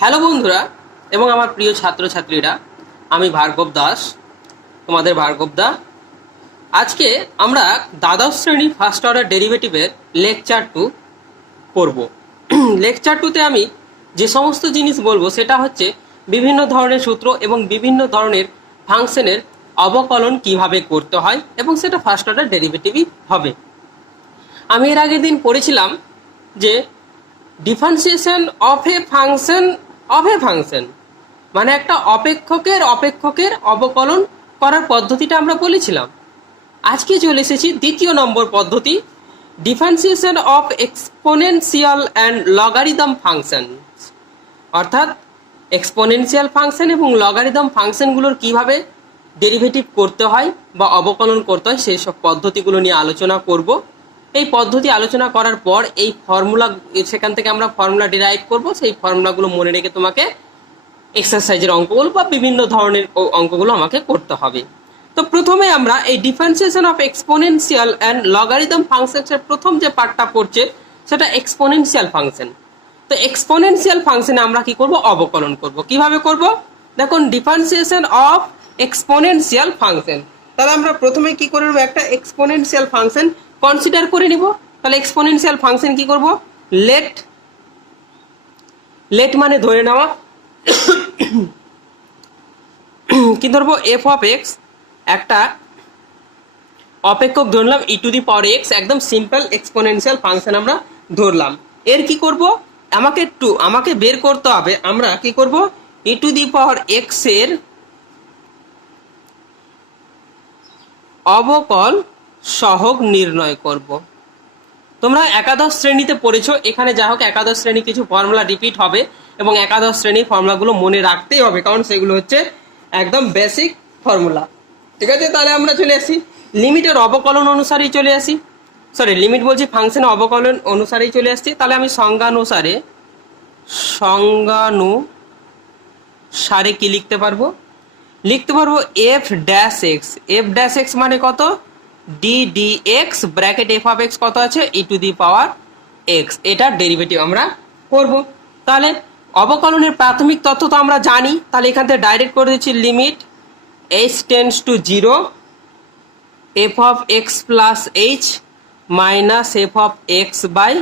Hello বন্ধুরা এবং আমার প্রিয় ছাত্রছাত্রীরা, আমি ভার্গব দাস, তোমাদের ভার্গব দা। আজকে আমরা দ্বাদশ শ্রেণী ফার্স্ট অর্ডার ডেরিভেটিভের লেকচার 2 করব। লেকচার 2তে আমি যে সমস্ত জিনিস বলবো সেটা হচ্ছে বিভিন্ন ধরনের সূত্র এবং বিভিন্ন ধরনের ফাংশনের অবকলন কিভাবে করতে হয় এবং সেটা ফার্স্ট অর্ডার ডেরিভেটিভই হবে। আমি এর আগের দিন পড়েছিলাম যে ডিফারেন্সিয়েশন অফ এ ফাংশন মানে একটা অপেক্ষকের অবকলন করার পদ্ধতিটা আমরা বলেছিলাম। আজকে চলে এসেছি দ্বিতীয় নম্বর পদ্ধতি, differentiation of exponential and logarithm function. অর্থাৎ এক্সপোনেনশিয়াল ফাংশন এবং লগারিদম ফাংশনগুলোর কিভাবে ডেরিভেটিভ করতে হয় বা অবকলন করতে হয় সেই সব পদ্ধতিগুলো নিয়ে আলোচনা করব। এই পদ্ধতি আলোচনা করার পর এই ফর্মুলা, সেখান থেকে আমরা ফর্মুলা ডিরাইভ করব। সেই ফর্মুলাগুলো মনে রেখে তোমাকে এক্সারসাইজের অঙ্কগুলো বা বিভিন্ন ধরনের অঙ্কগুলো আমাকে করতে হবে। তো প্রথমে আমরা এই differentiation of exponential and logarithm ফাংশনসের প্রথম যে পার্টটা পড়ছে সেটা এক্সপোনেনশিয়াল ফাংশন। তো এক্সপোনেনশিয়াল ফাংশনে আমরা কি করব? অবকলন করব। কিভাবে করব? দেখুন, ডিফারেন্সিয়েশন অফ এক্সপোনেনশিয়াল ফাংশন, তাহলে আমরা প্রথমে কি করে নেব? একটা এক্সপোনেনশিয়াল ফাংশন কনসিডার করে নিব। তাহলে এক্সপোনেনশিয়াল ফাংশন কি করব? লেট মানে ধরে নেওয়া, কি ধরবো? এফ অফ এক্স, একটা অপেক্ষক ধরলাম ই টু দি পাওয়ার এক্স, একদম সিম্পল এক্সপোনেনশিয়াল ফাংশন আমরা ধরলাম। এর কি করব? আমাকে বের করতে হবে, আমরা কি করব? ই টু দি পাওয়ার এক্স এর অবকল সহগ নির্ণয় করব। তোমরা একাদশ শ্রেণীতে পড়েছো, এখানে যা হোক একাদশ শ্রেণী কিছু ফর্মুলা রিপিট হবে এবং একাদশ শ্রেণীর ফর্মুলাগুলো মনে রাখতেই হবে, কারণ সেগুলো হচ্ছে একদম বেসিক ফর্মুলা। ঠিক আছে, তাহলে আমরা চলে আসি লিমিটের অবকলন অনুসারেই চলে আসি। লিমিট বলছি, ফাংশনের অবকলন অনুসারেই চলে আসছি। তাহলে আমি সংজ্ঞানুসারে কি লিখতে পারবো? এফ ড্যাশ এক্স মানে কত? D D x bracket F of x কত আছে? ই টু দি পাওয়ার এক্স। এটার ডেরিভেটিভ আমরা করব। তাহলে অবকলনের প্রাথমিক তথ্য তো আমরা জানি, তাহলে এখান থেকে ডাইরেক্ট করে দিচ্ছি limit H tends to 0 f of x plus H minus f of x by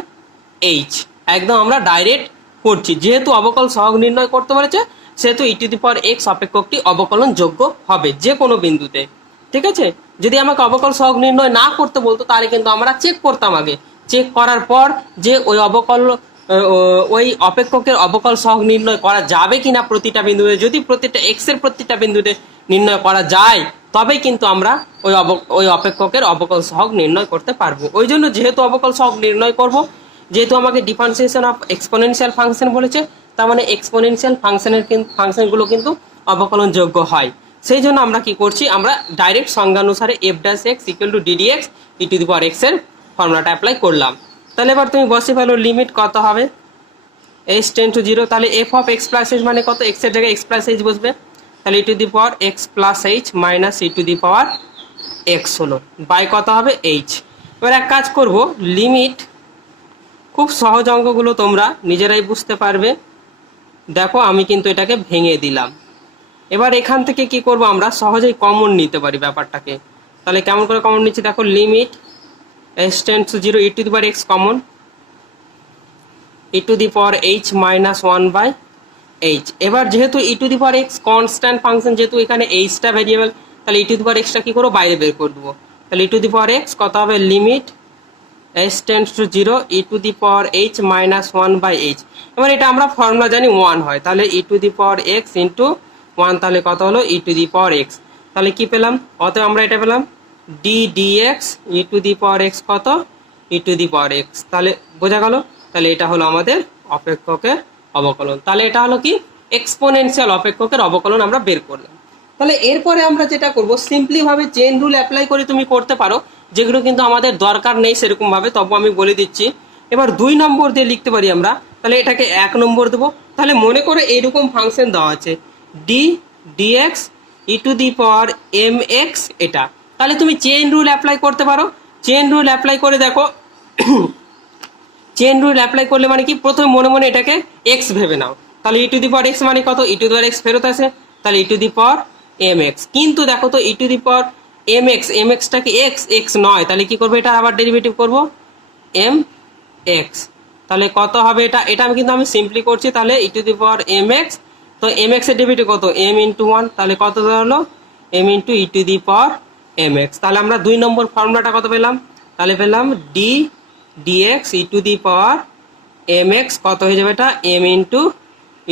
h. একদম আমরা ডাইরেক্ট করছি, যেহেতু অবকল সহগ নির্ণয় করতে বলেছে সেহেতু ই টু দি পাওয়ার এক্স অপেক্ষকটি অবকলন যোগ্য হবে যে কোনো বিন্দুতে। ঠিক আছে, যদি আমাকে অবকল সহগ নির্ণয় না করতে বলতো তাহলে কিন্তু আমরা চেক করতাম, আগে চেক করার পর যে ওই অপেক্ষকের অবকল সহগ নির্ণয় করা যাবে কিনা প্রতিটা বিন্দুতে। যদি প্রতিটা এক্স এর প্রতিটা বিন্দুতে নির্ণয় করা যায় তবেই কিন্তু আমরা ওই অপেক্ষকের অবকল সহগ নির্ণয় করতে পারবো। ওই জন্য যেহেতু অবকল সহগ নির্ণয় করব, যেহেতু আমাকে ডিফারেন্সিয়েশন অফ এক্সপোনেনশিয়াল ফাংশন বলেছে, তার মানে এক্সপোনেনশিয়াল ফাংশনগুলো কিন্তু অবকলন যোগ্য হয়। সেই জন্য আমরা কি করছি? আমরা ডাইরেক্ট সংজ্ঞানুসারে F dash X equal to D D X E to the power X এর ফর্মুলাটা অ্যাপ্লাই করলাম। তাহলে এবার তুমি বসে ফেলো, লিমিট কত হবে? এইচ টেন টু 0, তাহলে f of x plus H মানে কত? এক্স এর জায়গায় এক্স প্লাস এইচ বসবে, তাহলে E to the power x plus H minus E to the power X হলো বাই কত হবে? এইচ। এবার এক কাজ করব, লিমিট, খুব সহজ অঙ্কগুলো তোমরা নিজেরাই বুঝতে পারবে। দেখো আমি কিন্তু এটাকে ভেঙে দিলাম। এবার এখান থেকে কি করব? আমরা সহজেই কমন নিতে পারি ব্যাপারটাকে। তাহলে কেমন করে কমন নিচ্ছি? দেখো, limit H tends to 0 E to the power x common, E to the power H minus 1 by H. এবার যেহেতু E to the power X constant function, যেহেতু এখানে এইচটা ভেরিয়েবল, তাহলে E to the power extra কি করবো? বাইরে বের করে দেবো। তাহলে E to the power X কত হবে? Limit H tends to 0 E to the power H minus 1 by H. এবার এটা আমরা ফর্মুলা জানি 1 হয়, তাহলে E to the power X into 1, তাহলে কত হলো? E to the power X. তাহলে কি পেলাম? অতএব আমরা এটা পেলাম D D X E to the power X কত? E to the power X. তাহলে বোঝা গেল? তাহলে এটা হলো আমাদের অপেক্ষকের অবকলন। তাহলে এটা হলো কি? এক্সপোনেনশিয়াল অপেক্ষকের অবকলন আমরা বের করলাম। তাহলে এরপরে আমরা যেটা করব, সিম্পলি ভাবে চেইন রুল অ্যাপ্লাই করে তুমি করতে পারো, যেগুলো কিন্তু আমাদের দরকার নেই সেরকম ভাবে, তবু আমি বলে দিচ্ছি। এবার 2 নম্বর দিয়ে লিখতে পারি আমরা, তাহলে এটাকে 1 নম্বর দেবো। তাহলে মনে করে এইরকম ফাংশন দেওয়া আছে d dx E to the power M x, এটা। তাহলে তুমি চেইন রুল অ্যাপ্লাই করতে পারো। চেইন রুল অ্যাপ্লাই করে দেখো, চেইন রুল অ্যাপ্লাই করলে মানে কি? প্রথমে মনে মনে এটাকে এক্স ভেবে নাও, তাহলে E to the power x মানে কত, E to the power x ফেরত আসে, তাহলে E to the power M X. কিন্তু দেখো তো E to the power M এক্সটাকে এক্স নয়, তাহলে কি করবো, এটা আবার ডেরিভেটিভ করবো এম এক্স। তাহলে কত হবে এটা, এটা আমি কিন্তু সিম্পলি করছি, তাহলে E to the power M X, তো এম এক্স এর ডেরিভেটিভ কত, এম ইন্টু ওয়ান, তাহলে কত হলো M into E to the power M X. তাহলে আমরা 2 নম্বর ফর্মুলাটা কত পেলাম, তাহলে পেলাম D dx E to the power M X, কত হয়ে যাবে এটা, M into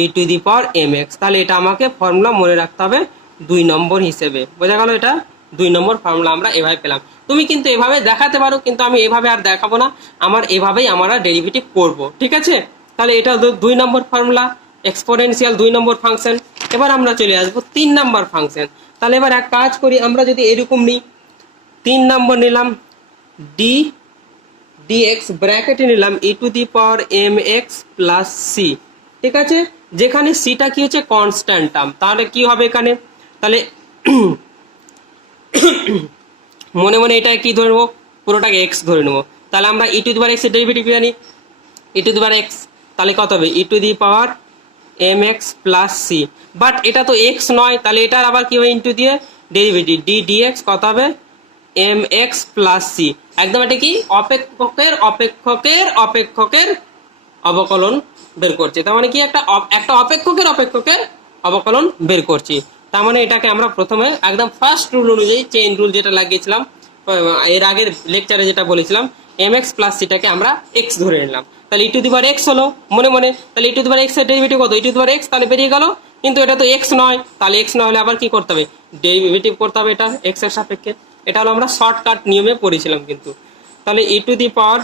E to the power M X. তাহলে এটা আমাকে ফর্মুলা মনে রাখতে হবে 2 নম্বর হিসেবে, বোঝা গেল, এটা 2 নম্বর ফর্মুলা আমরা এভাবে পেলাম। তুমি কিন্তু এভাবে দেখাতে পারো, কিন্তু আমি এভাবে আর দেখাবো না, আমার এভাবেই আমরা ডেরিভেটিভ করব, ঠিক আছে। তাহলে এটা 2 নম্বর ফর্মুলা, এক্সপোনেনশিয়াল 2 নম্বর ফাংশন। এবার আমরা চলে আসবো 3 নম্বর ফাংশন। তাহলে এবার এক কাজ করি, আমরা যদি এরকম নিই, 3 নম্বর নিলাম ডি ডিএক্স, ব্র্যাকেটে নিলাম E to the power M x plus C, ঠিক আছে, যেখানে সিটা কি হচ্ছে কনস্ট্যান্ট টার্ম। তাহলে কি হবে এখানে, তাহলে মনে মনে এটা কি ধরে নেবো, পুরোটাকে এক্স ধরে নেবো। তাহলে আমরা E to the power X এর ডেরিভেটিভ জানি, E to the power X, তাহলে কত হবে ই to the power M x plus C. But এটা তো এক্স নয়, তাহলে এটার আবার কি হবে ইন্টু দিয়ে ডেরিভেটিভ ডি ডিএক্স, কত হবে এম এক্স প্লাস সি। একদম এটা কি অপেক্ষকের অপেক্ষকের অপেক্ষকের অবকলন বের করছি, তার মানে কি একটা একটা অপেক্ষকের অপেক্ষকের অবকলন বের করছি। তার মানে এটাকে আমরা প্রথমে একদম ফার্স্ট রুল অনুযায়ী, চেইন রুল যেটা লাগিয়েছিলাম এর আগের লেকচারে যেটা বলেছিলাম, এম এক্স প্লাস সিটাকে আমরা এক্স ধরে নিলাম। তাহলে E to the power X হলো মনে মনে, তাহলে E to the power X এর ডেরিভেটিভ কত, E to the power X, তাহলে বেরিয়ে গেল। কিন্তু এটা তো এক্স নয়, তাহলে এক্স না হলে আবার কি করতে হবে, ডেরিভেটিভ করতে হবে এটা এক্স এর সাপেক্ষে। এটা হলো আমরা শর্টকাট নিয়মে পড়েছিলাম কিন্তু। তাহলে E to the power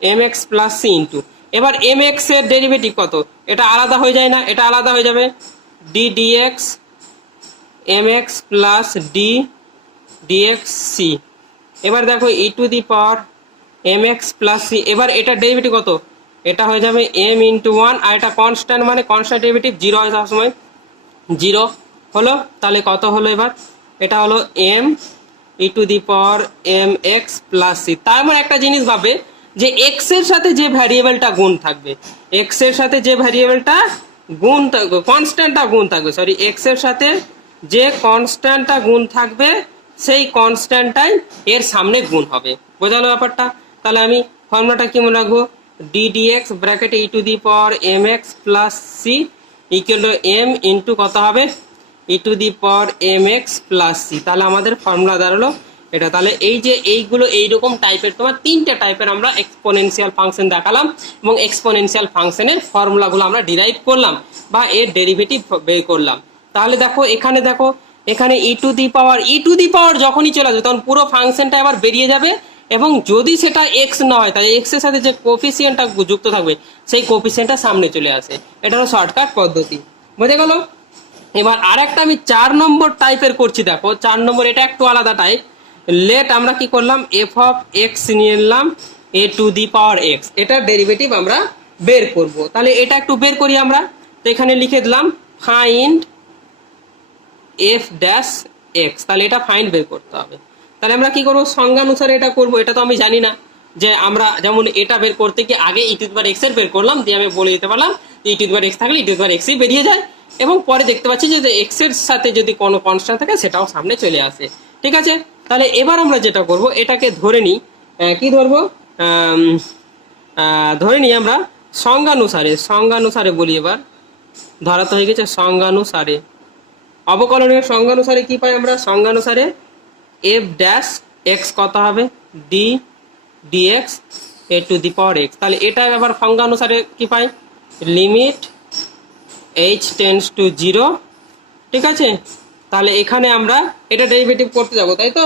M x plus C into, এবার এম এক্স এর ডেরিভেটিভ কত, এটা আলাদা হয়ে যায় না, এটা আলাদা হয়ে যাবে D D X M x plus D D X C. এবার দেখো ই to the power M x plus C, এবার এটা ডেরিভেটিভ কত, এটা হয়ে যাবে এম ইন্টু ওয়ান, আর এটা কনস্ট্যান্ট মানে কনস্ট্যান্ট ডেরিভেটিভ জিরো হয় সবসময়, জিরো হলো। তাহলে কত হলো এবার, এটা হলো m e to the power M x plus c. তার মানে একটা জিনিস ভাবে যে এক্স এর সাথে যে ভ্যারিয়েবলটা গুণ থাকবে, এক্স এর সাথে যে ভ্যারিয়েবলটা গুণ থাকবে, কনস্ট্যান্টটা গুণ থাকবে, সরি, এক্স এর সাথে যে কনস্ট্যান্টটা গুণ থাকবে সেই কনস্ট্যান্টটাই এর সামনে গুণ হবে, বোঝালো ব্যাপারটা। তাহলে আমি ফর্মুলাটা কি মনে রাখবো, ডি ডিএক্স ব্র্যাকেটে E to the power M x plus C equal to M into কত হবে ই to the power M x plus C. তাহলে আমাদের ফর্মুলা দাঁড়ালো এটা। তাহলে এই যে এইগুলো এইরকম টাইপের তোমার 3টে টাইপের আমরা এক্সপোনেনশিয়াল ফাংশন দেখালাম, এবং এক্সপোনেনশিয়াল ফাংশনের ফর্মুলাগুলো আমরা ডিরাইভ করলাম বা এর ডেরিভেটিভ বের করলাম। তাহলে দেখো এখানে, দেখো এখানে ই টু দি পাওয়ার যখনই চলে আসবে তখন পুরো ফাংশনটা আবার বেরিয়ে যাবে, এবং যদি সেটা এক্স না হয় তাহলে এক্স এর সাথে যে কোফিসিয়েন্টটা যুক্ত থাকবে সেই কোফিসিয়েন্টটা সামনে চলে আসে। এটা হলো শর্টকাট পদ্ধতি, বোঝা গেল। এবার আর একটা আমি 4 নম্বর টাইপের করছি, দেখো 4 নম্বর, এটা একটু আলাদা টাইপ। লেট আমরা কি করলাম, এফ অফ এক্স নিয়ে নিলাম এ টু দি পাওয়ার এক্স, এটার ডেরিভেটিভ আমরা বের করব। তাহলে এটা একটু বের করি আমরা, তো এখানে লিখে দিলাম ফাইন্ড এফ ড্যাশ এক্স, তাহলে এটা ফাইন্ড বের করতে হবে। তাহলে আমরা কি করবো, সংজ্ঞানুসারে এটা করব, এটা তো আমি জানি না যে আমরা যেমন এটা বের করতে কি আগে ই টু দি পাওয়ার এক্স এর বের করলাম, দিয়ে আমি বলে দিতে পারলাম ই টু দি পাওয়ার এক্স থাকলে ই টু দি পাওয়ার এক্সই বেরিয়ে যায়, এবং পরে দেখতে পাচ্ছি যে এক্স এর সাথে যদি কোনো কনস্ট্যান্ট থাকে সেটাও সামনে চলে আসে, ঠিক আছে। তাহলে এবার আমরা যেটা করব, এটাকে ধরে নিই, কি ধরবো, ধরে নিই আমরা সংজ্ঞানুসারে বলি। এবার ধরাতে হয়ে গেছে সংজ্ঞানুসারে, অবকলনের সংজ্ঞানুসারে কি পাই আমরা, সংজ্ঞানুসারে এফ ড্যাশ এক্স কত হবে D D X A to the power X. তাহলে এটা আবার সংজ্ঞানুসারে কি পাই, limit H tends to zero, ঠিক আছে। তাহলে এখানে আমরা এটা ডেরিভেটিভ করতে যাব, তাই তো।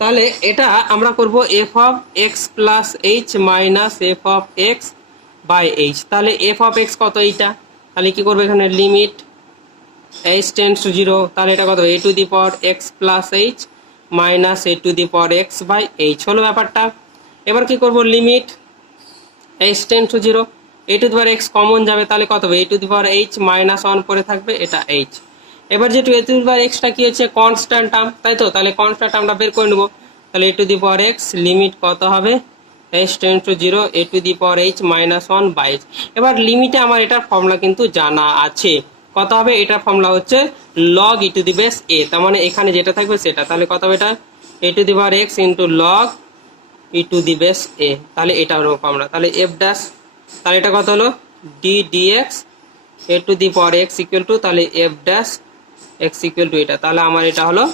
তাহলে এটা আমরা করব f of x plus H minus f of x by h. তাহলে এফ অফ এক্স কত এইটা, তাহলে কি করবো এখানে limit H tends to zero, তাহলে এটা কত a to the power x plus H minus a to the power x by h হলো ব্যাপারটা। এবার কি করব, limit H tends to zero, a to the power x common যাবে, তাহলে কত হবে a to the power H minus one পরে থাকবে এটা এইচ। এবার যেহেতু এ টু দি পাওয়ার এক্সটা কি হচ্ছে কনস্ট্যান্ট টার্ম, তাই তো, তাহলে কনস্ট্যান্ট আমরা বের করে নেবো। তাহলে a to the power x limit কত হবে h tends to 0 a to the power h minus 1 by h। এবার লিমিটে আমার এটার ফর্মুলা কিন্তু জানা আছে। কত হবে? এটার ফর্মুলা হচ্ছে log e two the base a, তার মানে এখানে যেটা থাকবে সেটা। তাহলে কত হবে এটা? a to the power x into log e two the base a। তাহলে এটা হলো ফর্মুলা। তাহলে f ড্যাশ, তাহলে এটা কত হলো? d dx a to the power x equal to, তাহলে f dash x equal to এটা। তাহলে আমার এটা হলো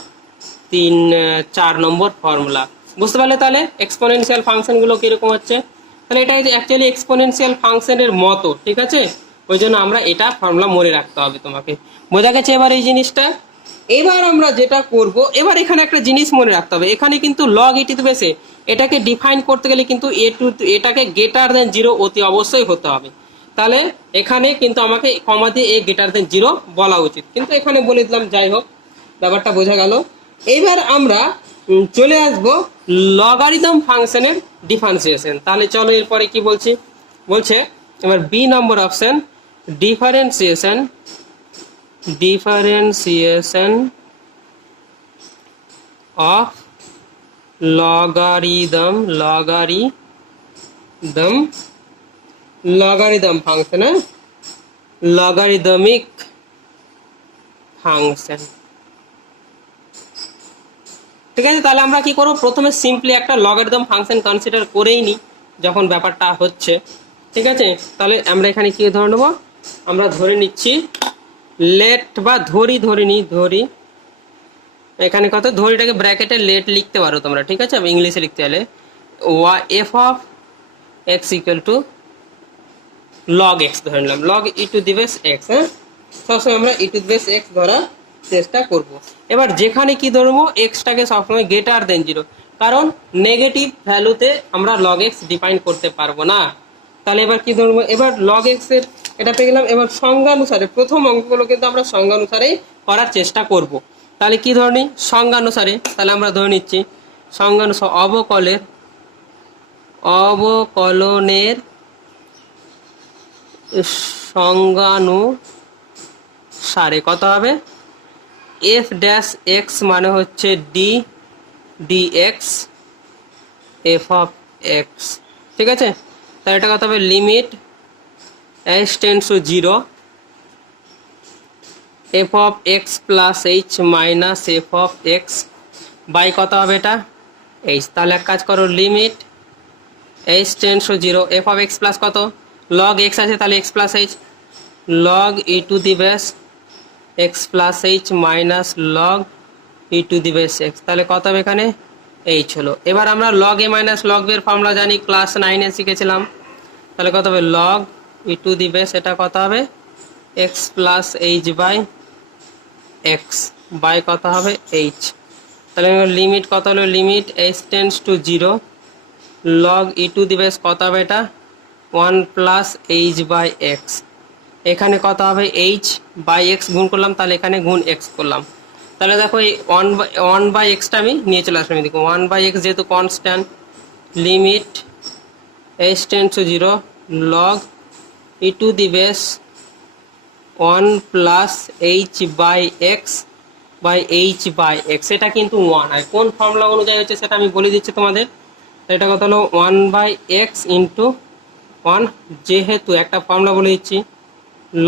4 নম্বর ফর্মুলা। বুঝতে পারলে তাহলে এক্সপোনেনশিয়াল ফাংশনগুলো কীরকম হচ্ছে? তাহলে এটা অ্যাকচুয়ালি এক্সপোনেনশিয়াল ফাংশনের মতো, ঠিক আছে? ওই জন্য আমরা এটা ফর্মুলা মনে রাখতে হবে তোমাকে। বোঝা গেছে এবার এই জিনিসটা? এবার আমরা যেটা করব, এবার এখানে একটা জিনিস মনে রাখতে হবে, এখানে কিন্তু log e two the base a, এটাকে ডিফাইন করতে গেলে কিন্তু এটাকে গ্রেটার দেন 0 অতি অবশ্যই হতে হবে। তাহলে এখানে কিন্তু আমাকে কমা দিয়ে a গ্রেটার দেন 0 বলা উচিত, কিন্তু এখানে বলে দিলাম। যাই হোক, ব্যাপারটা বোঝা গেল। এবার আমরা চলে আসব লগারিদম ফাংশনের ডিফারেন্সিয়েশন। তাহলে চলো এরপরে কি বলছি, বলছে এবার B number option, differentiation of logarithm function, logarithmic function. ঠিক আছে, তাহলে আমরা কি করব, প্রথমে সিম্পলি একটা লগারিদম ফাংশন কনসিডার করেই নিই যখন ব্যাপারটা হচ্ছে। ঠিক আছে, তাহলে আমরা এখানে কি ধরে নেব, আমরা ধরে নিচ্ছি লেট বা ধরি এখানে কত, ধরিটাকে ব্র্যাকেটে লেট লিখতে পারো তোমরা, ঠিক আছে? আমি ইংলিশে লিখতে হলে F of x equal two log x ধরে নিলাম, log e to the base x. হ্যাঁ, সবসময় আমরা E to the base x ধরার চেষ্টা করব। এবার যেখানে কি ধরবো, এক্সটাকে সবসময় গ্রেটার দেন 0, কারণ নেগেটিভ ভ্যালুতে আমরা লগ এক্স ডিফাইন করতে পারবো না। তাহলে এবার কি ধরবো, এবার লগ এক্স এর এটা পেয়ে গেলাম। এবার সংজ্ঞানুসারে প্রথম অঙ্কগুলো কিন্তু আমরা সংজ্ঞানুসারেই করার চেষ্টা করব। তাহলে কি ধরে নিই, সংজ্ঞানুসারে। তাহলে আমরা ধরে নিচ্ছি সংজ্ঞানুসার অবকলনের সংজ্ঞানুসারে কত হবে, এফ ড্যাশ এক্স মানে হচ্ছে d dx f of x. ঠিক আছে, তাহলে এটা কত হবে, limit s tends to 0 f of x plus H minus f of x by কত হবে এটা, এইচ। তাহলে এক কাজ করো, limit H tends to 0 f of x plus কত, লগ এক্স আছে, তাহলে x plus h, log e to the base x plus H minus log e to the base x. তাহলে কত হবে এখানে, এইচ হলো। এবার আমরা log a minus log b এর ফর্মুলা জানি, ক্লাস 9-এ শিখেছিলাম। তাহলে কত হবে, log e to the base এটা কত হবে, x plus h by x by কত হবে, এইচ। তাহলে লিমিট কত হলো, limit H tends to 0 log e to the base কত হবে এটা, 1 প্লাস এইচ বাই এক্স। এখানে কত হবে, এইচ বাই এক্স গুণ করলাম, তাহলে এখানে গুণ এক্স করলাম। তাহলে দেখো এই 1 বাই এক্সটা আমি নিয়ে চলে আসলাম, দেখো 1 বাই এক্স যেহেতু constant, limit H tends to 0 log e to the base 1 plus h by x by h by x. এটা কিন্তু 1, আর কোন ফর্মুলা অনুযায়ী হচ্ছে সেটা আমি বলে দিচ্ছি তোমাদের। এটা কত হলো, 1 বাই এক্স ইন্টু 1, যেহেতু একটা ফর্মুলা বলে দিচ্ছি,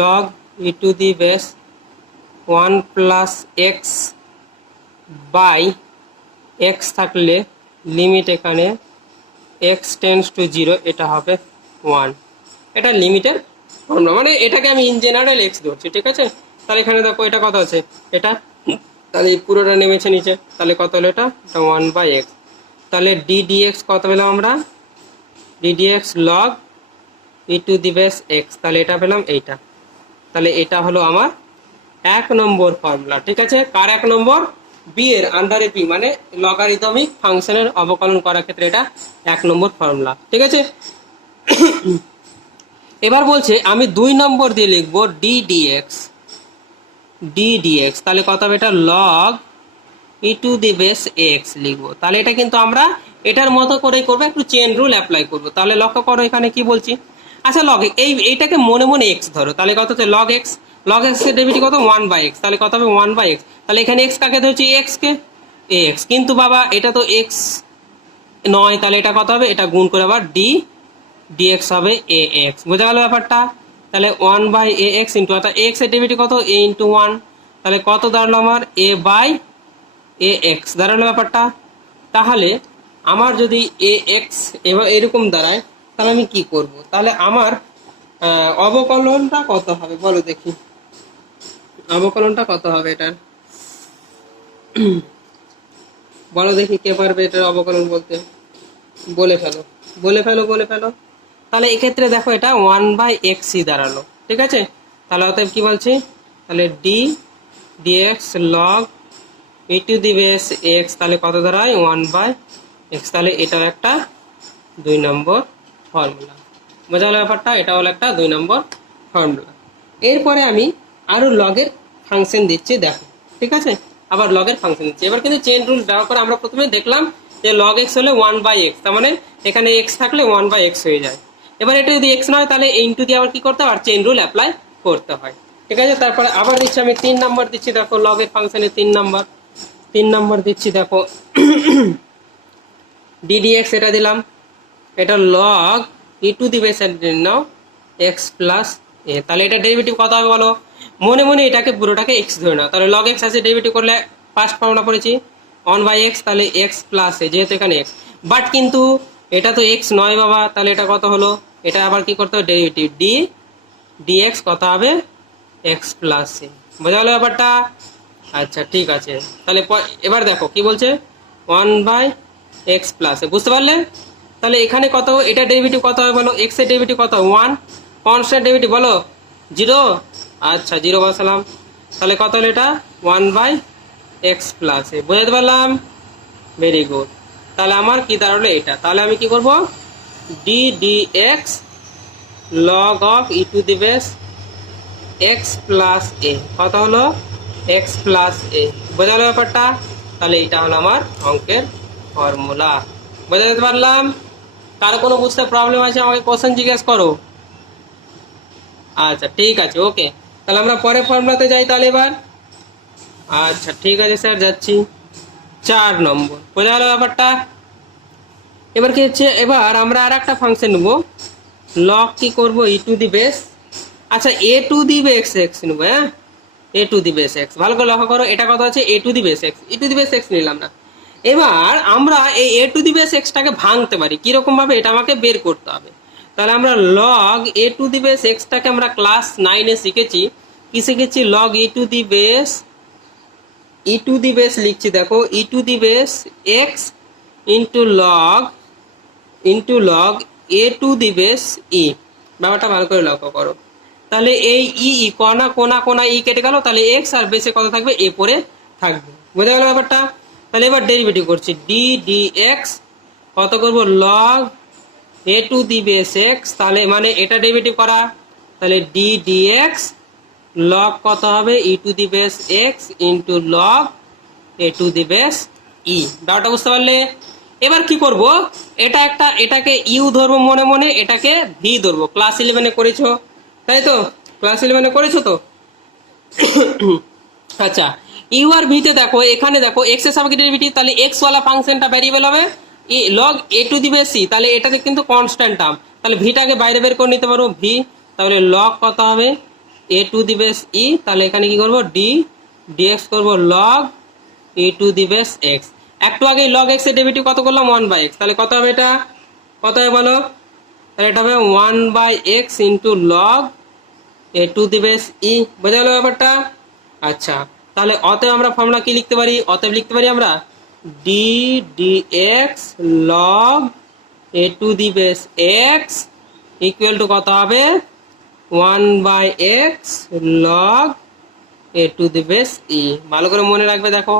log e to the base 1 plus x by x থাকলে লিমিট এখানে এক্স টেন্ডস টু 0 এটা হবে 1। এটা লিমিটের ফর্মুলা, মানে এটাকে আমি ইন জেনারেল এক্স ধরছি। ঠিক আছে, তাহলে এখানে দেখো এটা কত আছে, এটা, তাহলে এই পুরোটা নেমেছে নিচে, তাহলে কত হলো এটা 1 বাই এক্স। তাহলে ডি ডিএক্স কত পেলাম আমরা, D dx log e to the base x, তাহলে এটা পেলাম এইটা। তাহলে এটা হলো আমার 1 নম্বর ফর্মুলা। ঠিক আছে, কার 1 নম্বর, বি এর আন্ডারে পি, মানে লগারিদমিক ফাংশনের অবকলন করার ক্ষেত্রে এটা 1 নম্বর ফর্মুলা। ঠিক আছে, এবার বলছে আমি 2 নম্বর দিয়ে লিখবো ডি ডিএক্স, তাহলে কত হবে এটা, log e to the base x লিখবো। তাহলে এটা কিন্তু আমরা এটার মতো করেই করবো, একটু চেন রুল অ্যাপ্লাই করবো। তাহলে লক্ষ্য করো এখানে কি বলছি, আচ্ছা লগ এইটাকে মনে মনে এক্স ধরো, তাহলে কত হচ্ছে লগ এক্স এর ডেরিভেটিভ কত, 1 বাই এক্স, তাহলে কত হবে 1 বাই এক্স। তাহলে এখানে এক্স কাকে ধরছি, এক্স কে, এক্স। কিন্তু বাবা এটা তো এক্স 9, তাহলে এটা কত হবে, এটা গুণ করে আবার ডি ডিএক্স হবে এ এক্স। বোঝা গেল ব্যাপারটা? তাহলে 1/ax ইন্টু, অর্থাৎ এক্স এর ডেরিভেটিভ কত, এ ইন্টু 1, তাহলে কত দাঁড়ালো আমার, a/ax দাঁড়ালো ব্যাপারটা। তাহলে আমার যদি ax এবার এরকম দাঁড়ায়, তাহলে আমি কি করব? তাহলে আমার অবকলনটা কত হবে বলো দেখি, অবকলনটা কত হবে এটার, বলো দেখি কে পারবে এটার অবকলন বলতে? বলে ফেলো, বলে ফেলো, বলে ফেলো। তাহলে এক্ষেত্রে দেখো এটা 1/xc দাঁড়ালো, ঠিক আছে? তাহলে অতএব কি বলছি, তাহলে d dx log e to the base x, তাহলে কত দাঁড়ায়, 1/x। তাহলে এটাও একটা 2 নম্বর ফর্মুলা। বোঝা গেল ব্যাপারটা? এটা হলো একটা 2 নম্বর ফর্মুলা। এরপরে আমি আরো লগের ফাংশন দিচ্ছি, দেখো, ঠিক আছে? আবার লগের ফাংশন দিচ্ছি। এবার কিন্তু চেইন রুল ব্যবহার করে আমরা প্রথমে দেখলাম যে লগ এক্স হলে 1/x, তার মানে এখানে এক্স থাকলে 1/x হয়ে যায়। এবার এটা যদি এক্স নয়, তাহলে ইনটু দিয়ে আবার কি করতে হয়, আর চেইন রুল অ্যাপ্লাই করতে হয়, ঠিক আছে? তারপরে আবার দিচ্ছি আমি 3 নম্বর দিচ্ছি, দেখো লগের ফাংশনে 3 নম্বর দিচ্ছি, দেখো ডিডিএক্স এটা দিলাম, এটা log e to the base now x plus a, তাহলে এটা ডেরিভেটিভ কত হবে বলো? মনে মনে এটাকে পুরোটাকে এক্স ধরে নাও, তাহলে লগ এক্স আছে, ডেরিভেটিভ করলে ফার্স্ট ফর্মুলা পড়েছি 1/x, তাহলে এক্স প্লাস এ, যেহেতু এখানে এক্স, বাট কিন্তু এটা তো এক্স নয় বাবা, তাহলে এটা কত হলো, এটা আবার কি করতে হবে, ডেরিভেটিভ ডি ডিএক্স কত হবে, এক্স প্লাস এ। বোঝা গেল ব্যাপারটা? আচ্ছা ঠিক আছে। তাহলে এবার দেখো কি বলছে, 1/x প্লাস এ, বুঝতে পারলে? তাহলে এখানে কত, এটা ডেরিভেটিভ কত হবে বলো, এক্স এর ডেরিভেটিভ কত, 1, কনস্ট্যান্ট ডেরিভেটিভ বলো 0, আচ্ছা 0 বসালাম, তাহলে কত হলো এটা, 1/x প্লাস এ। বুঝতে পারলাম? Very good. তাহলে আমার কি দাঁড়ালো এটা, তাহলে আমি কি করব, d dx log of e to the base x plus a, কত হলো, এক্স প্লাস এ। বোঝা গেল ব্যাপারটা? তাহলে এটা হলো আমার অঙ্কের ফর্মুলা। বোঝাতে পারলাম? কারো কোনো বুঝতে প্রবলেম আছে আমাকে কোশ্চেন জিজ্ঞেস করো। আচ্ছা ঠিক আছে, ওকে। তাহলে আমরা পরে ফর্মুলাতে যাই তাহলে এবার। আচ্ছা ঠিক আছে স্যার, যাচ্ছি 4 নম্বর। বোঝা গেল ব্যাপারটা? এবার কি হচ্ছে, এবার আমরা আর একটা ফাংশন নেব, লগ কি করব, ই টু দি বেস, আচ্ছা a to the base x নেবো, হ্যাঁ a to the base x. ভালো করে লক্ষ্য করো, এটা কত আছে, a to the base x, E to the base x নিলাম না। এবার আমরা এই এ টু দি বেস এক্সটাকে ভাঙতে পারি কিরকম ভাবে, এটা আমাকে বের করতে হবে। তাহলে আমরা log a to the base এক্সটাকে আমরা ক্লাস 9-এ শিখেছি, কি শিখেছি, log e to the base লিখছি, দেখো ই to the base x into log a to the base e. ব্যাপারটা ভালো করে লক্ষ্য করো। তাহলে এই কোনা কোনা কোনা ই কেটে গেল, তাহলে এক্স আর বেসে কত থাকবে, এ পরে থাকবে। বোঝা গেল ব্যাপারটা? তাহলে এবার ডেরিভেটিভ করছি, ডি ডি এক্স কত করব, log a to the base x, তাহলে মানে এটা ডেরিভেটিভ করা, তাহলে ডি ডি এক্স লগ কত হবে, ই to the base x into log a to the base e. ব্যাপারটা বুঝতে পারলে? এবার কি করব, এটাকে ইউ ধরবো মনে মনে, এটাকে ভি ধরবো। ক্লাস 11-এ করেছো তাই তো, ক্লাস 11-এ করেছো তো? আচ্ছা ইউ আর ভিতে দেখো, এখানে দেখো এক্স এর সাপেক্ষে ডেরিভেটিভ, তাহলে এক্স ওয়ালা ফাংশনটা ভ্যারিয়েবল হবে log a to the base c, তাহলে এটাতে কিন্তু কনস্ট্যান্ট টার্ম, তাহলে ভিটাকে বাইরে বের করে নিতে পারবো ভি, তাহলে লগ কত হবে, এ টু দি বেস ই, তাহলে এখানে কি করবো, ডি ডিএক্স করবো log e to the base x. একটু আগে লগ এক্স এর ডেরিভেটিভ কত করলাম, 1/x, তাহলে কত হবে এটা, কত হবে বলো, তাহলে এটা হবে 1/x into log a to the base e. বোঝা গেল ব্যাপারটা? আচ্ছা তাহলে অতএব আমরা ফর্মুলা কি লিখতে পারি, অতএব লিখতে পারি আমরা D dx log a to the base x equal to কত হবে, 1/x log a to the base e. ভালো করে মনে রাখবে, দেখো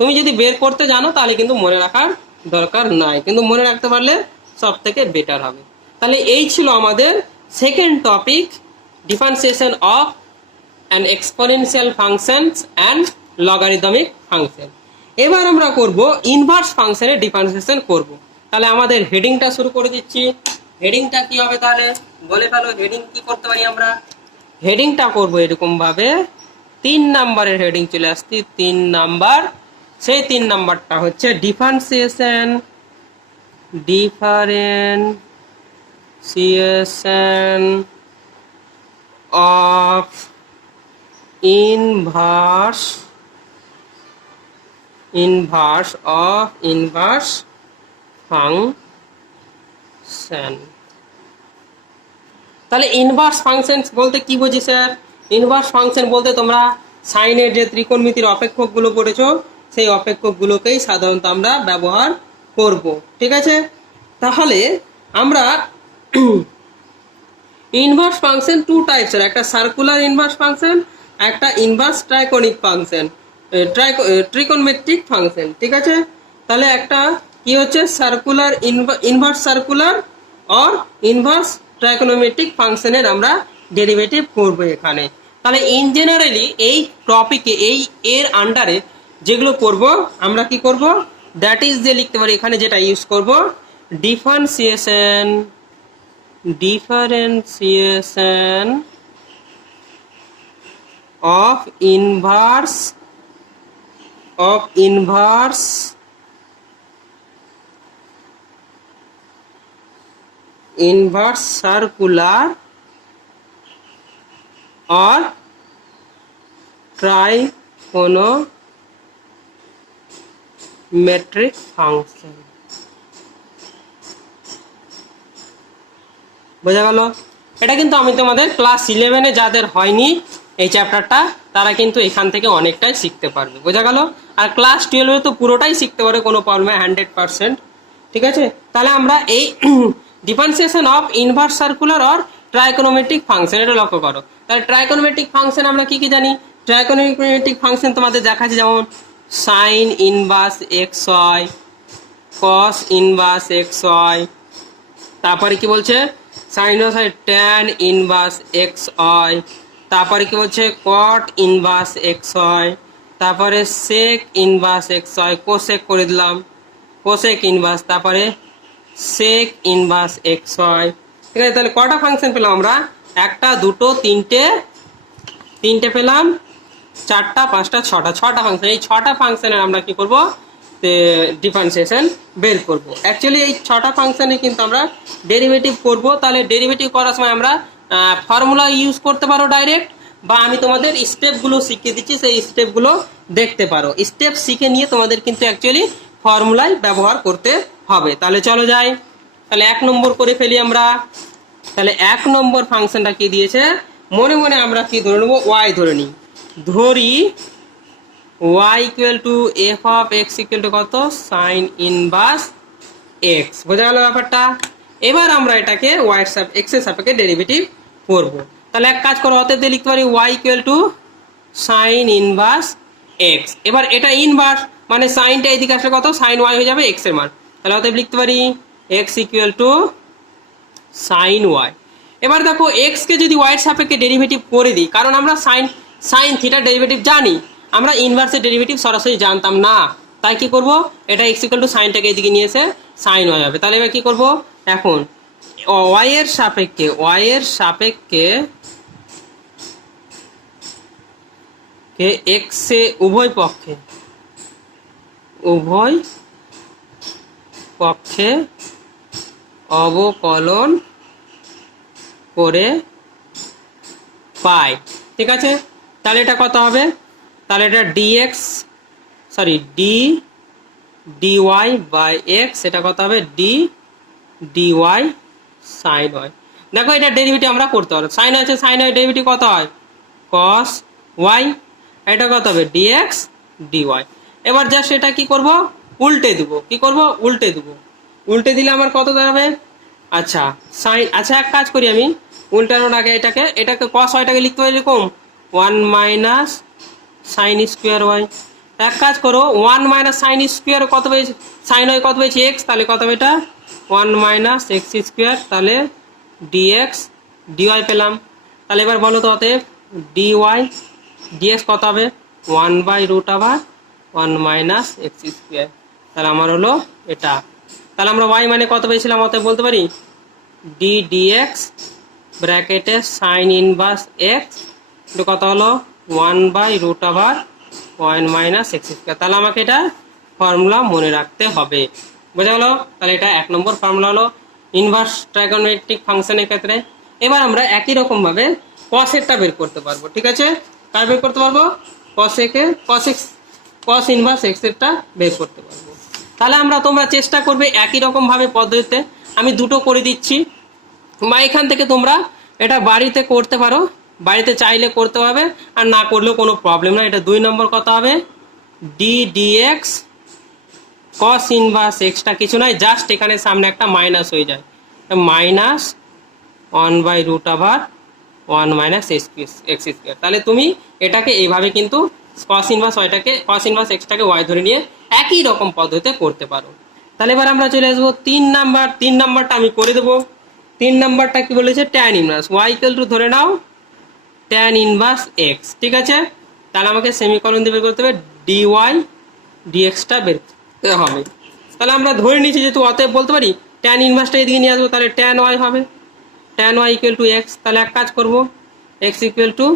তুমি যদি বের করতে জানো তাহলে কিন্তু মনে রাখার দরকার নাই, কিন্তু মনে রাখতে পারলে সব থেকে বেটার হবে। তাহলে এই ছিল আমাদের second topic, differentiation of an exponential functions and logarithmic function. এবার আমরা করব ইনভার্স ফাংশনের ডিফারেন্সিয়েশন করব। তাহলে আমাদের হেডিংটা শুরু করে দিচ্ছি। হেডিংটা কি হবে তাহলে বলে ফেলো, হেডিং কি করতে পারি আমরা, হেডিংটা করব এরকম ভাবে, 3 নাম্বারের হেডিং চলে আসছি, 3 নাম্বার, সেই 3 নাম্বারটা হচ্ছে differentiation differentiation of inverse function. তাহলে ইনভার্স ফাংশন বলতে কি বুঝি স্যার? ইনভার্স ফাংশন বলতে তোমরা সাইনের যে ত্রিকোণমিতির অপেক্ষকগুলো পড়েছো সেই অপেক্ষকগুলোকেই সাধারণত আমরা ব্যবহার করব, ঠিক আছে? তাহলে আমরা ইনভার্স ফাংশন টু টাইপসের, একটা সার্কুলার ইনভার্স ফাংশন, একটা ইনভার্স ট্রাইকোনিক ফাংশন, ট্রিকোণমিতিক ফাংশন, ঠিক আছে? তাহলে একটা কি হচ্ছে সার্কুলার ইনভার্স সার্কুলার আর ইনভার্স ট্রাইকোনোমেট্রিক ফাংশনের আমরা ডেরিভেটিভ করব এখানে। তাহলে ইন জেনারেলি এই টপিকে এর আন্ডারে যেগুলো করব আমরা কি করব, দ্যাট ইজ যে লিখতে পারি এখানে যেটা ইউজ করব, ডিফারেন্সিয়েশন অফ ইনভার্স সার্কুলার और ट्राइकोनोमेट्रिक ফাংশন। বোঝা গেল? এটা কিন্তু আমি তোমাদের ক্লাস 11-এ যাদের হয়নি এই চ্যাপ্টারটা তারা কিন্তু এখান থেকে অনেকটাই শিখতে পারবে, বোঝা গেল? আর ক্লাস 12-এ তো পুরোটাই শিখতে পারে, কোনো প্রবলেম 100%, ঠিক আছে? তাহলে আমরা এই ডিফারেন্সিয়েশন অফ ইনভার্স সার্কুলার আর ট্রাইকোনোমেট্রিক ফাংশন এটা লক্ষ্য করো। তাহলে ট্রাইকোনোমেট্রিক ফাংশন আমরা কি কি জানি? ট্রাইকোনোমেট্রিক ফাংশন তোমাদের দেখাচ্ছে যেমন sine inverse x y, cos inverse x y, তারপরে কি বলছে sinusoid tan inverse x y, তারপরে কি বলছে কট ইনভার্স এক্স ওয়াই, তারপরে sec inverse x y, cosec করে দিলাম, কোসেক ইনভার্স, তারপরে সেক ইনভার্স এক্স ওয়াই, ঠিক আছে? তাহলে কটা ফাংশন পেলাম আমরা? একটা, দুটো, তিনটে পেলাম, চারটা, পাঁচটা, ছটা ফাংশন। এই ছটা ফাংশনের আমরা কি করব, ডিফারেন্সিয়েশন বের করব। অ্যাকচুয়ালি এই ছটা ফাংশনে কিন্তু আমরা ডেরিভেটিভ করব। তাহলে ডেরিভেটিভ করার সময় আমরা ফর্মুলা ইউজ করতে পারো ডাইরেক্ট, বা আমি তোমাদের স্টেপগুলো শিখিয়ে দিচ্ছি, সেই স্টেপগুলো দেখতে পারো। স্টেপ শিখে নিয়ে তোমাদের কিন্তু অ্যাকচুয়ালি ফর্মুলাই ব্যবহার করতে হবে। তাহলে চলো যাই, তাহলে 1 নম্বর করে ফেলি আমরা। তাহলে 1 নম্বর ফাংশনটা কি দিয়েছে, মনে মনে আমরা কি ধরে নেবো, ওয়াই ধরে নিই। ধরি y equal to F of x equal to কত, সাইন ইনভার্স এক্স। বোঝা গেল ব্যাপারটা? এবার আমরা এটাকে এক্স এর সাপেক্ষে ডেরিভেটিভ করব। তাহলে এক কাজ করো, অতএব দিয়ে লিখতে পারি y equal to sign inverse x. এবার এটা ইনভার্স মানে সাইনটা এদিকে আসলে কত, সাইন ওয়াই হয়ে যাবে এক্স এর মান। তাহলে অতএব লিখতে পারি x equal to sine y. এবার দেখো এক্স কে যদি ওয়াই এর সাপেক্ষে ডেরিভেটিভ করে দিই, কারণ আমরা সাইন থিটার ডেরিভেটিভ জানি, আমরা ইনভার্সের ডেরিভেটিভ সরাসরি জানতাম না, তাই কি করব, এটা এক্স ইকুয়াল টু সাইনটাকে এদিকে নিয়ে এসে সাইন ওয়াই হবে। তাহলে এবার কি করব, এখন ওয়াই এর সাপেক্ষে কে এক্স এ উভয় পক্ষে অবকলন করে পাই, ঠিক আছে? তাহলে এটা কত হবে, তাহলে এটা ডিওয়াই বাই এক্স, এটা কত হবে ডিওয়াই সাইন ওয়াই। দেখো এটা ডেরিভেটিভ আমরা করতে পারবো, সাইন আছে, সাইন ওয়াই ডেরিভেটিভ কত হয়, কস ওয়াই, এটা কত হবে ডিএক্স ডিওয়াই। এবার জাস্ট এটা কি করব, উল্টে দেবো। কি করব, উল্টে দেবো। উল্টে দিলে আমার কত দাঁড়াবে, আচ্ছা সাইন, আচ্ছা এক কাজ করি আমি, উল্টানোর আগে এটাকে কস ওয়াইটাকে লিখতে পারি এরকম 1 মাইনাস সাইন স্কোয়ার ওয়াই। এক কাজ করো, 1 মাইনাস সাইন স্কোয়ার কত পেয়েছে, সাইন ওয়াই কত পেয়েছে এক্স, তাহলে কত হবে এটা 1 মাইনাস এক্স স্কোয়ার, তাহলে ডিএক্স ডিওয়াই পেলাম। তাহলে এবার বলো তো অতএব ডিএক্স কত হবে 1/√1 মাইনাস এক্স স্কোয়ার। তাহলে আমার হলো এটা। তাহলে আমরা ওয়াই মানে কত পেয়েছিলাম অতএব বলতে পারি ডিএক্স ব্র্যাকেটে সাইন ইনভার্স এক্স কত হলো 1/√1 মাইনাস এক্স স্কোয়ার। তাহলে আমাকে এটা ফর্মুলা মনে রাখতে হবে, বোঝা গেল? তাহলে এটা 1 নম্বর ফর্মুলা হলো ইনভার্স ট্রাইগোনোমেট্রিক ফাংশনের ক্ষেত্রে। এবার আমরা একই রকম ভাবে cos এরটা বের করতে পারবো, ঠিক আছে? কার বের করতে পারবো? cos a K cos inverse x এরটা বের করতে পারবো। তাহলে তোমরা চেষ্টা করবে একই রকম ভাবে পদ্ধতিতে, আমি দুটো করে দিচ্ছি, বা এখান থেকে তোমরা এটা বাড়িতে করতে পারো, বাড়িতে চাইলে করতে হবে, আর না করলেও কোনো প্রবলেম না। এটা 2 নম্বর কত হবে? ডি ডিএক্স cos ইনভার্স এক্সটা কিছু নয়, জাস্ট এখানে সামনে একটা মাইনাস হয়ে যায়, মাইনাস 1/√1 মাইনাস এক্স স্কোয়ার। তাহলে তুমি এটাকে এইভাবে কিন্তু cos ইনভার্স এক্সটাকে ওয়াই ধরে নিয়ে একই রকম পদ্ধতিতে করতে পারো। তাহলে এবার আমরা চলে আসবো 3 নাম্বারটা আমি করে দেবো। 3 নাম্বারটা কি বলেছে? Tan inverse y equal to ধরে নাও ট্যান ইনভার্স এক্স, ঠিক আছে? তাহলে আমাকে সেমিকলন দিয়ে বের করতে হবে ডিওয়াই ডিএক্সটা বের করতে হবে। তাহলে আমরা ধরে নিচ্ছি যেহেতু, অতএব বলতে পারি ট্যান ইনভার্সটা এদিকে নিয়ে আসবো, তাহলে ট্যান ওয়াই হবে, tan y equal to x. তাহলে এক কাজ করবো, x equal to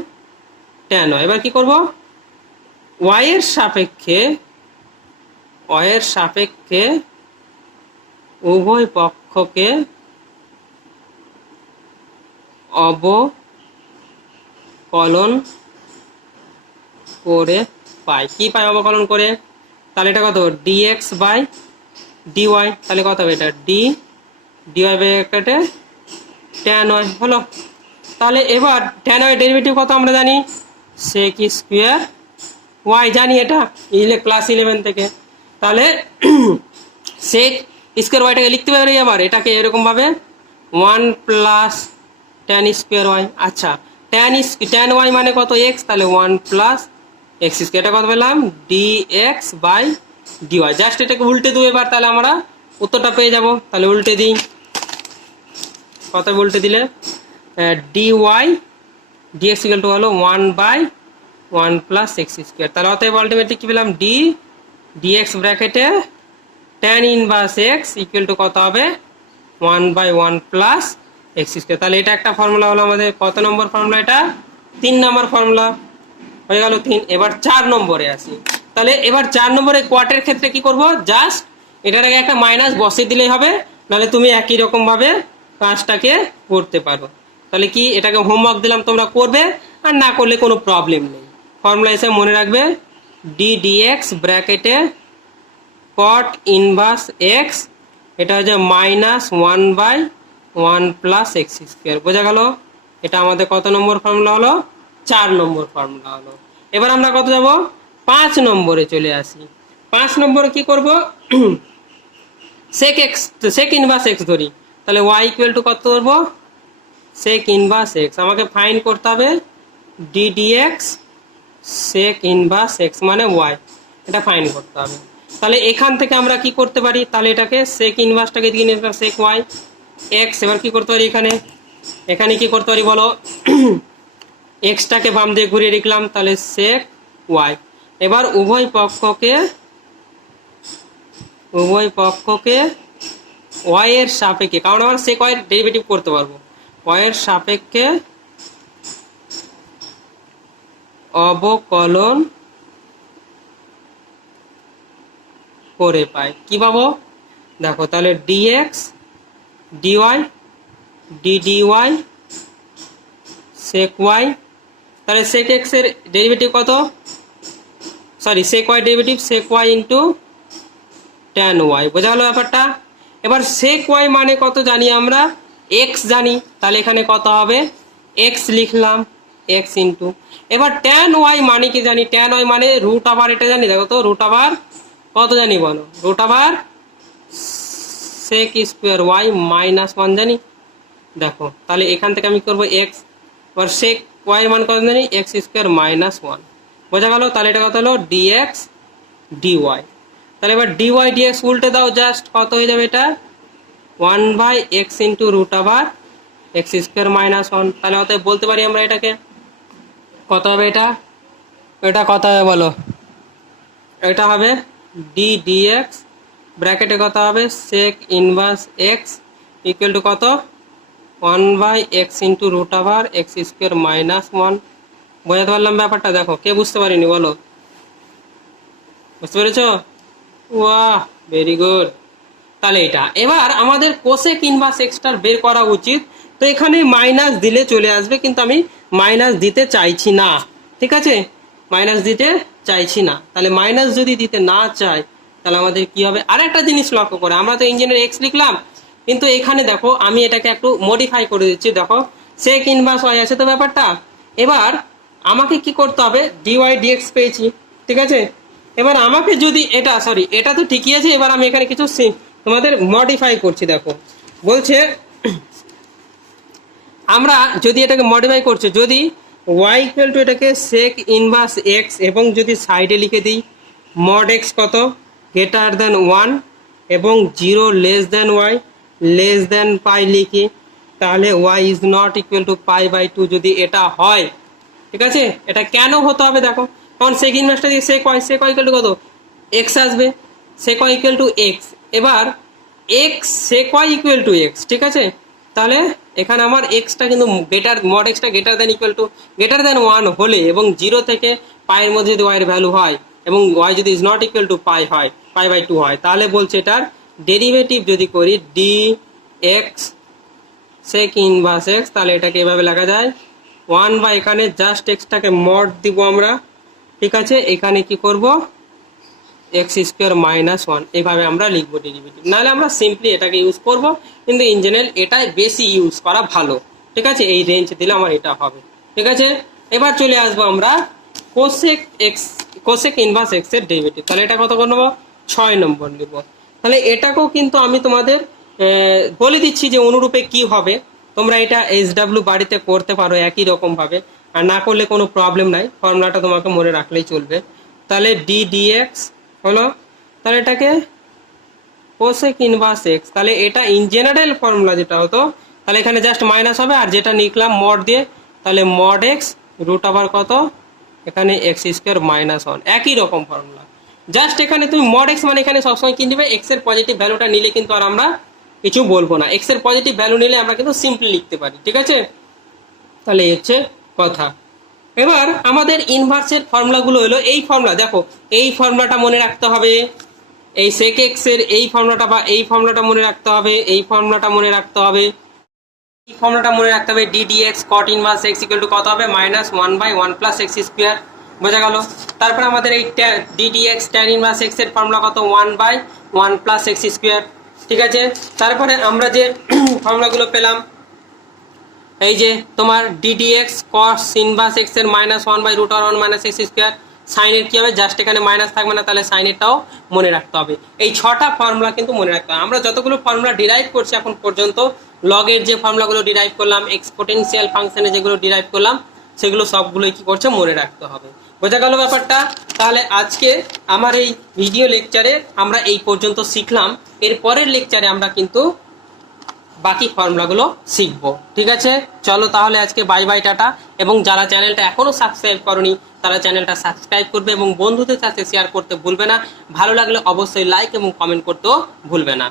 tan y. এবার কি করবো? ওয়াই এর সাপেক্ষে উভয় পক্ষকে অবকলন করে পাই। কি পাই অবকলন করে? তাহলে এটা কত? D x by d y. তাহলে কত হবে? এটা ডিওয়াই বাই একটা ট্যান ওয়াই হলো। তাহলে এবার ট্যান ওয়াই ডেরিভেটিভ কত আমরা জানি? সেক স্কোয়ার ওয়াই, জানি এটা ক্লাস 11 থেকে। তাহলে সেক স্কোয়ার ওয়াইটাকে লিখতে পারি, আবার এটাকে এরকম ভাবে 1 প্লাস ট্যান স্কোয়ার ওয়াই। আচ্ছা, ট্যান ওয়াই মানে কত? এক্স, তাহলে 1 প্লাস এক্স স্কোয়ার। এটা কত পেলাম? D x by d y. Just এটাকে উল্টে দেবো এবার, তাহলে আমরা উত্তরটা পেয়ে যাব। তাহলে উল্টে দিই, কত উল্টে দিলে ডিওয়াই ডিএক্স ইকুয়াল টু হলো 1/1 প্লাস এক্স স্কোয়ার। তাহলে অতএব আলটিমেটলি কি পেলাম? ডিএক্স ব্র্যাকেটে tan inverse x equal to কত হবে? 1/1 প্লাস এক্স স্কোয়ার। তাহলে এটা একটা ফর্মুলা হলো আমাদের। কত নম্বর ফর্মুলা এটা? 3 নম্বর ফর্মুলা হয়ে গেল 3। এবার 4 নম্বরে আসি। তাহলে এবার 4 নম্বরে কোয়াটের ক্ষেত্রে কি করব? জাস্ট এটার আগে একটা মাইনাস বসিয়ে দিলেই হবে, নাহলে তুমি একই রকম ভাবে কাজটাকে করতে পারো। তাহলে কি, এটাকে হোমওয়ার্ক দিলাম, তোমরা করবে, আর না করলে কোনো প্রবলেম নেই। ফর্মুলা হিসেবে মনে রাখবে ডি ডিএক্স ব্র্যাকেটে কট ইনভার্স এক্স, এটা হচ্ছে -1/1 প্লাস এক্স স্কোয়ার। বোঝা গেল? এটা আমাদের কত নম্বর ফর্মুলা হলো? 4 নম্বর ফর্মুলা হলো। এবার আমরা কত যাব? 5 নম্বরে চলে আসি। 5 নম্বরে কি করব? সেক ইনভার্স এক্স ধরি। তাহলে ওয়াই ইকুয়াল টু কত ধরবো? Sec inverse x. আমাকে ফাইন্ড করতে হবে D d x sec inverse x মানে ওয়াই, এটা ফাইন্ড করতে হবে। তাহলে এখান থেকে আমরা কি করতে পারি? তাহলে এটাকে সেক ইনভার্সটাকে দিয়ে নিতে পারি সেক ওয়াই এক্স। এবার কি করতে পারি? এখানে কি করতে পারি বলো? এক্সটাকে বাম দিয়ে ঘুরিয়ে রাখলাম, তাহলে সেক ওয়াই। এবার উভয় পক্ষকে ওয়াই এর সাপেক্ষে, কারণ আমরা সেক ওয়াই এর ডেরিভেটিভ করতে পারবো, ওয়াই এর সাপেক্ষে অবকলন করে পাই। কি পাবো? দেখো, তাহলে ডিএক্স ডিওয়াই ডিওয়াই সেক ওয়াই। তাহলে সেক এক্স এর ডেরিভেটিভ কত? সরি, সেক ওয়াই ডেরিভেটিভ সেক ওয়াই ইন্টু ট্যান ওয়াই। বোঝা গেল ব্যাপারটা? এবার সেক ওয়াই মানে কত জানি আমরা? এক্স জানি। তাহলে এখানে কত হবে? এক্স লিখলাম, এক্স ইন্টু, এবার ট্যান ওয়াই মানে কি জানি? ট্যান ওয়াই মানে রুট আবার, এটা জানি। দেখো তো, রুট আবার কত জানি বলো? রুট আবার সেক স্কোয়ার ওয়াই -1 জানি। দেখো, তাহলে এখান থেকে আমি করবো এক্স, এবার সেক ওয়াই মান কত জানি? X square -1। বোঝা গেল? তাহলে এটা কত হলো? D x d y. তাহলে এবার ডিওয়াই ডিএক্স উল্টে দাও, জাস্ট কত হয়ে যাবে? এটা 1/x ইন্টু রুট আবার এক্স স্কোয়ার -1। তাহলে অতএব বলতে পারি আমরা এটাকে কত হবে? এটা কত হবে বলো? এটা হবে ডি ডিএক্স ব্র্যাকেটে কত হবে? Sec inverse x equal to কত? 1/x ইন্টু রুট আবার এক্স স্কোয়ার -1। বোঝাতে পারলাম ব্যাপারটা? দেখো, কে বুঝতে পারিনি বলো? বুঝতে পেরেছো? ওয়াহ, ভেরি গুড। তাহলে এটা এবার আমাদের কোসেক ইনভার্স এক্সটার বের করা উচিত। তো এখানে মাইনাস দিলে চলে আসবে, কিন্তু আমি মাইনাস দিতে চাইছি না, ঠিক আছে, মাইনাস দিতে চাইছি না। তাহলে মাইনাস যদি দিতে না চাই তাহলে আমাদের কি হবে, আর একটা জিনিস লক্ষ্য করে, আমরা তো ইঞ্জিনের এক্স লিখলাম, কিন্তু এখানে দেখো আমি এটাকে একটু মডিফাই করে দিচ্ছি। দেখো সেক ইনভার্স ওয়াই আছে তো ব্যাপারটা, এবার আমাকে কি করতে হবে, ডিওয়াই ডিএক্স পেয়েছি, ঠিক আছে। এবার আমাকে যদি এটা সরি এটা তো ঠিকই আছে, এবার আমি এখানে কিছু তোমাদের মডিফাই করছি। দেখো বলছে আমরা যদি এটাকে মডিফাই করছি, যদি ওয়াই ইকুয়াল টু এটাকে সেক ইনভার্স এক্স এবং যদি সাইডে লিখে দিই মড এক্স কত গ্রেটার দেন 1 এবং 0 less than y less than pi লিখি, তাহলে y is not equal to pi by 2 যদি এটা হয়, ঠিক আছে। এটা কেন হতে হবে দেখো, কারণ সেক ইনভার্সটা দিয়ে সেক ওয়াই ইকুয়াল টু কত এক্স আসবে, sec y equal to x, এবার x sec y equal to x, ঠিক আছে। তাহলে এখানে আমার এক্সটা কিন্তু গ্রেটার মড এক্সটা greater than equal to greater than 1 হলে এবং 0 থেকে পাইয়ের মধ্যে যদি ওয়াই এর ভ্যালু হয় এবং ওয়াই যদি ইজ নট ইকুয়াল টু পাই হয়, পাই বাই 2 হয়, তাহলে বলছে এটার ডেরিভেটিভ যদি করি d x sec inverse x, তাহলে এটাকে এভাবে লেখা যায় 1 বা এখানে জাস্ট এক্সটাকে মড দিব আমরা, ঠিক আছে। এখানে কি করব এক্স স্কোয়ার মাইনাস 1 এইভাবে আমরা লিখবো ডেরিভেটিভ, নাহলে আমরা সিম্পলি এটাকে ইউজ করব, কিন্তু ইন জেনারেল এটাই বেশি ইউজ করা ভালো, ঠিক আছে। এই রেঞ্জ দিলে আমার এটা হবে, ঠিক আছে। এবার চলে আসবো আমরা কোসেক ইনভার্স এক্স এর ডেরিভেটিভ, তাহলে এটা কত করে নেবো 6 নম্বর নিব। তাহলে এটাকেও কিন্তু আমি তোমাদের বলে দিচ্ছি যে অনুরূপে কি হবে, তোমরা এটা SW বাড়িতে করতে পারো একই রকম ভাবে, আর না করলে কোনো প্রবলেম নাই, ফর্মুলাটা তোমাকে মনে রাখলেই চলবে। তাহলে ডি ডিএক্স হলো, তাহলে এটাকে কোসেক ইনভার্স এক্স, তাহলে এটা ইন জেনারেল ফর্মুলা যেটা হতো, তাহলে এখানে জাস্ট মাইনাস হবে, আর যেটা লিখলাম মড দিয়ে, তাহলে মড এক্স রুট আবার কত এখানে এক্স স্কোয়ার মাইনাস 1, একই রকম ফর্মুলা। জাস্ট এখানে তুমি মড এক্স মানে এখানে সবসময় কি নিবে, এক্স এর পজিটিভ ভ্যালুটা নিলে কিন্তু আর আমরা কিছু বলবো না, এক্স এর পজিটিভ ভ্যালু নিলে আমরা কিন্তু সিম্পলি লিখতে পারি, ঠিক আছে। তাহলে এই হচ্ছে কথা। এবার আমাদের ইনভার্সের ফর্মুলাগুলো হলো এই ফর্মুলা, দেখো এই ফর্মুলাটা মনে রাখতে হবে, এই সেক এক্স এর এই ফর্মুলাটা বা এই ফর্মুলাটা মনে রাখতে হবে, এই ফর্মুলাটা মনে রাখতে হবে, এই ফর্মুলাটা মনে রাখতে হবে, D d x cot inverse x equal to কত হবে minus 1 by 1 plus x square, বোঝা গেল। তারপর আমাদের এই d d x tan inverse x এর ফর্মুলা কত 1 বাই 1 প্লাস এক্স স্কোয়ার, ঠিক আছে। তারপরে আমরা যে ফর্মুলাগুলো পেলাম, এই যে তোমার ডিডিএক্স কস ইনভার্স এক্স এর মাইনাস 1 বাই রুট আর 1 মাইনাস এক্স স্কোয়ার, সাইনের কি হবে জাস্ট এখানে মাইনাস থাকবে না, তাহলে সাইনেরটাও মনে রাখতে হবে। এই 6টা ফর্মুলা কিন্তু মনে রাখতে হবে। আমরা যতগুলো ফর্মুলা ডিরাইভ করছি এখন পর্যন্ত, লগের যে ফর্মুলাগুলো ডিরাইভ করলাম, এক্সপোটেনশিয়াল ফাংশনে যেগুলো ডিরাইভ করলাম, সেগুলো সবগুলোই কি করছে মনে রাখতে হবে, বোঝা গেল ব্যাপারটা। তাহলে আজকে আমার এই ভিডিও লেকচারে আমরা এই পর্যন্ত শিখলাম, এর পরের লেকচারে আমরা কিন্তু বাকি ফর্মুলাগুলো শিখবো, ঠিক আছে। চলো তাহলে আজকে বাই বাই টাটা, এবং যারা চ্যানেলটা এখনো সাবস্ক্রাইব করনি তারা চ্যানেলটা সাবস্ক্রাইব করবে এবং বন্ধুদের সাথে শেয়ার করতে ভুলবে না, ভালো লাগলে অবশ্যই লাইক এবং কমেন্ট করতেও ভুলবে না।